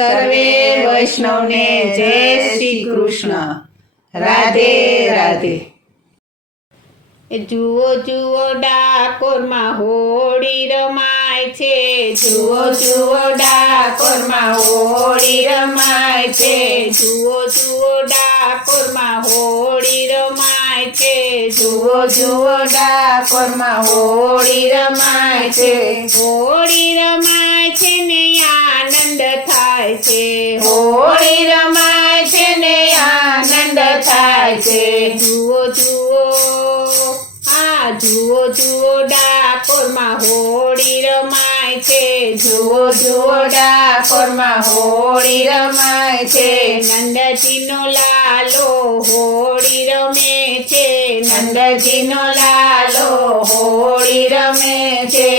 સર્વે વૈષ્ણવને જય શ્રી કૃષ્ણ. રાધે રાધે. જુઓ જુઓ ડાકોરમાં હોળી રમાય છે. જુઓ જુઓ ડાકોરમાં હોળી રમાય છે. જુઓ જુઓ ડાકોરમાં હોળી રમાય છે. જુઓ જુઓ ડાકોરમાં હોળી રમાય છે. હોળી રમાય છે ને આનંદ થાય છે. હોળી રમાય છે ને આનંદ થાય છે. જુઓ જુઓ જુઓ જુઓ ડાકોરમાં હોળી રમાય છે. જુઓ જુઓ ડાકોરમાં હોળી રમાય છે. નંદજીનો લાલો હોળી રમે છે. નંદજીનો લાલો હોળી રમે છે.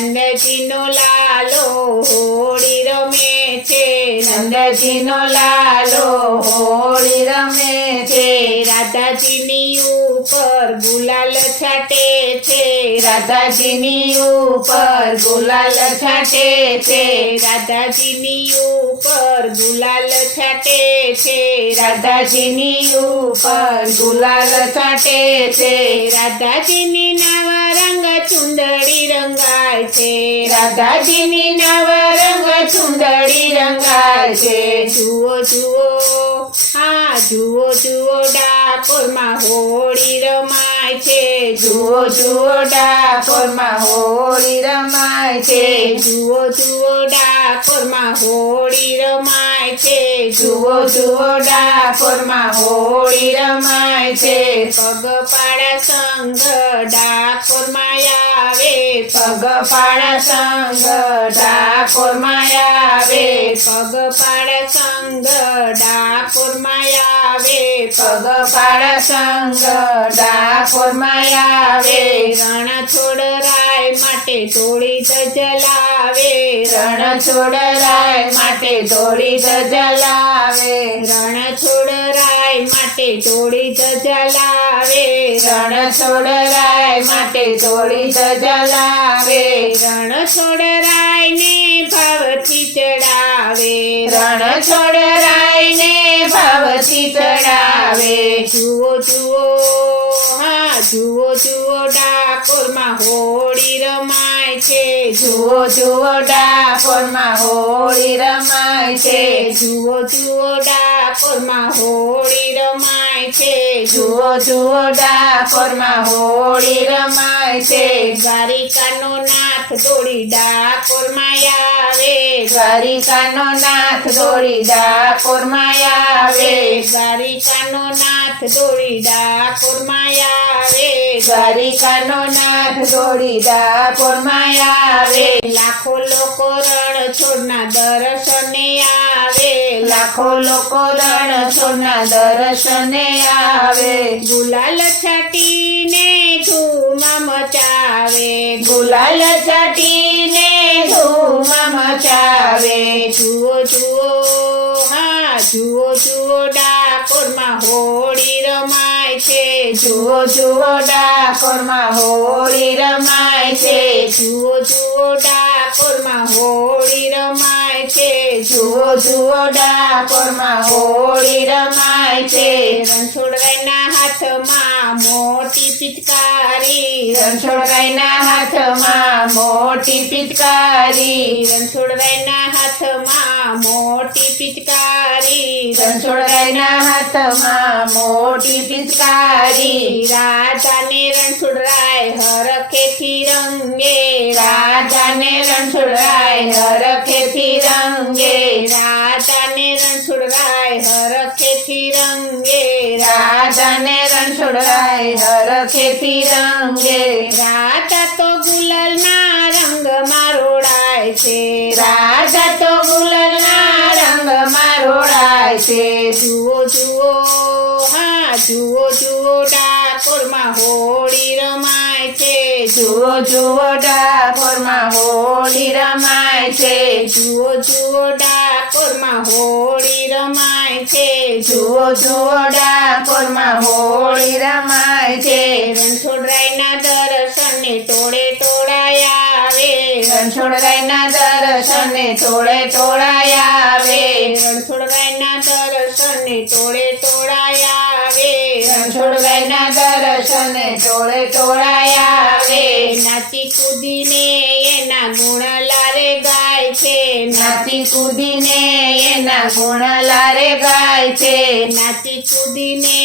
નંદજીનો લાલો હોળી રમે છે. નંદજીનો લાલો હોળી રમે છે. રાધાજીની ઉપર ગુલાલ છાટે છે. રાધાજીની ઉપર ગુલાલ છાટે છે. રાધાજીની ઉપર ગુલાલ છાટે છે. રાધાજીની ઉપર ગુલાલ છાટે છે. રાધાજીની નવા રંગ ચુંદડી રંગાય છે. રાધાજીની નવ રંગ ચુંદડી રંગાય છે. જુઓ જુઓ જુઓ જુઓ ડાકોરમાં હોળી રમાય છે. જુઓ જુઓ ડાકોરમાં હોળી રમાય છે. જુઓ જુઓ ડાકોરમાં હોળી રમાય છે. જુઓ જુઓ ડાકોરમાં હોળી રમાય છે. પગપાળા સંઘ ડાકોરમાં આવે. પગપાળા સંઘ ડાકોરમાં આવે. પગપાળા સંઘ ડાકોરમાં આવે. પગપાળા સંઘ ડાકોરમાં આવે. રણછોડરાય માટે ધોળી જલાવે. રણછોડરાય માટે ધોળી જલાવે. રણછોડરાય માટે ધોળી જલાવે. રણછોડરાય માટે ધોળી જલાવે. રણછોડરાયને ભાવથી ચડાવે. રણછોડરાયને ભાવથી ચડાવે. જુઓ જુઓ જુઓ જુઓ ડાકોરમાં હોળી રમાય છે. જુઓ જુઓ ડાકોરમાં હોળી રમાય છે. જુઓ જુઓ ડાકોરમાં હોળી રમાય છે. જુઓ જુઓ ડાકોરમાં હોળી રમાય છે. દ્વારિકાનો નાથ દોડી ડાકોરમાં આવે. દ્વારિકાનો નાથ દોડી ડાકોરમાં આવે. દ્વારિકાનો નાથ દોડી ડાકોરમાં આવે. દ્વારિકાનો નાથ દોડી ડાકોરમાં આવે. લાખો લોકો રણછોડના દર્શને આવે. લાખો લોકો રણછોડના દર્શને આવે. ગુલાલ છાટીને ધૂમ મચાવે. ગુલાલ છાટીને ધૂમ મચાવે. જુઓ જુઓ જુઓ જુઓ ડાકોરમાં હોળી રમાય છે. જુઓ જુઓ ડાકોરમાં હોળી રમાય છે. જુઓ જુઓ ડાકોરમાં હોળી રમાય છે. જુઓ જુઓ ડાકોરમાં હોળી રમાય છે. રણછોડરાયના હાથમાં મોટી પિચકારી. રણછોડરાયના હાથમાં મોટી પિચકારી. રણછોડરાયના હાથમાં મોટી પિચકારી. રણછોડરાયના હાથમાં મોટી પિચકારી. રાધાને રણછોડરાય હરખેથી રંગે. રાધાને રણછોડરાય હરખેથી રંગે. રાધાને રણછોડરાય હરખેથી રંગે. રાધાને રણછોડરાય હરખેથી રંગે. રાધા તો ગુલાલના રંગમાં રોડાય છે. રાધા તો ગુલાલના રંગમાં રોડાય છે. જુઓ જુઓ જુઓ જુઓ ડાકોરમાં હોળી રમાય છે. જુઓ જુઓ ડાકોરમાં હોળી રમાય છે. જુઓ જુઓ ડાકોરમાં હોળી રમાય છે. જુઓ જુઓ ડાકોરમાં હોળી રમાય છે. રણછોડરાયના દર્શને ટોળે ટોળાય આવે. રણછોડરાયના દર્શને ટોળે ટોળાય આવે. રણછોડ ગાયના દર્શને ટોળે ટોળાયા આવે રણછોડ ગાયના દર્શને ટોળે ટોળાયા આવે નાચી કૂદીને એના ગુણ લારે ગાય છે નાચી કૂદીને એના ગુણ લારે ગાય છે નાચી કૂદીને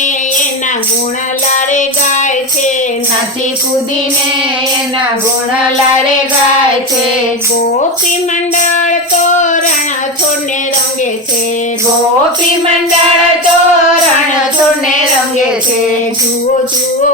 એના ગુણ લારે ગાય છે નાચી કૂદીને એના ગુણ લારે ગાય છે ગોપી મંડળ તોરણ છોડને રંગે છે ગોપી મંડળ તોરણ છોડને રંગે છે જુઓ જુઓ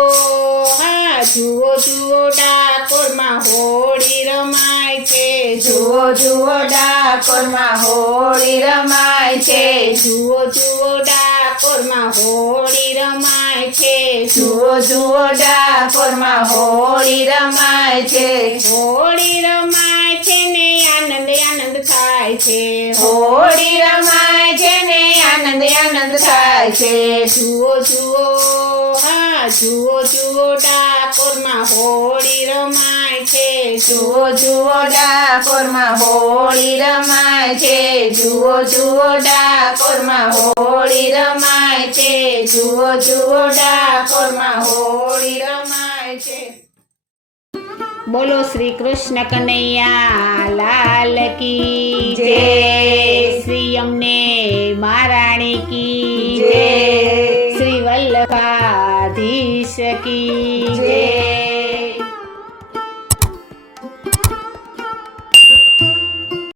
હા જુઓ જુઓ ડાકોરમાં હોળી રમાય છે જુઓ જુઓ ડાકોરમાં હોળી રમાય છે જુઓ જુઓ ડાકોરમાં હોળી રમાય છે જુઓ જુઓ ડાકોરમાં હોળી રમાય છે હોળી રમાય છે ને આનંદ આનંદ થાય છે હોળી રમાય છે ને આનંદ આનંદ થાય છે જુઓ જુઓ હા જુઓ જુઓ ડાકોરમાં હોળી રમાય છે જુઓ જુઓ ડાકોરમાં હોળી રમાય છે જુઓ જુઓ ડાકોરમાં હોળી રમાય છે જુઓ જુઓ ડાકોરમાં હોળી રમાય છે બોલો શ્રી કૃષ્ણ કનૈયા લાલ કી જય. શ્રી અમને મહારાણી કી જય. શ્રી વલ્લભાધીશ કી